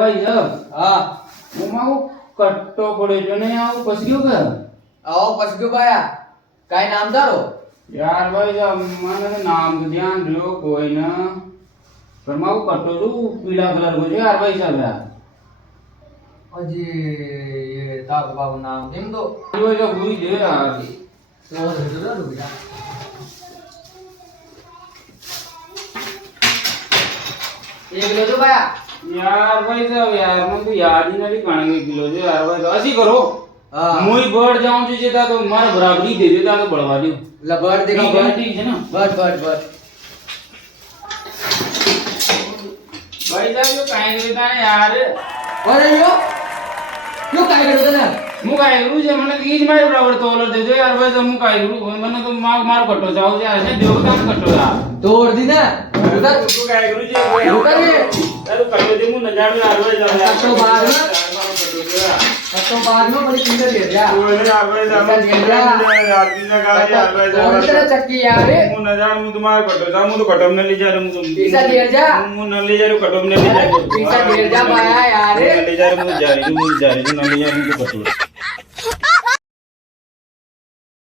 ભાઈ જબ હા હું માઉ કટ્ટો પડ્યો જો ને આવું પસગ્યો કે આવો પસગ્યો ભાયા કાઈ નામ તારો યાર ભાઈ જબ મને નામ તો ધ્યાન રહ્યો કોઈ ના પણ માઉ કટ્ટો જો પીળા કલર કો છે યાર ભાઈ સાહેબ યાર હજી એ તારો બાબુ નામ કેમ તો ભાઈ જો ભૂઈ દે યાર તો બેટા એક લેજો ભાયા यार भाई साहब यार मैं तो याद ही नहीं खाने किलो जो यार भाई साहब ऐसी करो हाँ मुई बढ़ जाऊं जो जेता तो मारा बराबरी दे देता तो बढ़वा दियो लबड़ देखा ठीक है ठीक है ना बट भाई साहब यो काहे देता है यार अरे यो क्यों काय करतो ना मु काय करू जे મને ઈજ મારી બરાબર તોલર દેજો यार भाई साहब मु काय करू મને તો મારો કટો જાવ છે યાર દેવ કામ કટો યાર तोड़ दी ना उधर तू काय करू जे उधर ये अरे कटो दे मु न जाण यार भाई साहब कटो बाहर ना कटो बाहर में बड़ी सुंदर है यार ओए यार भाई साहब यार की जगह यार भाई और तेरा चक्की यार मु न जाण मु तुम्हारे कटो जा मु तो कटम ने ले जा रहा मु तुम पैसा दे जा मु न ले जा रहा कटम ने ले जा पैसा दे जा पाया यार ले जा रहा मु जा रही मु न ले जा रही तो कटो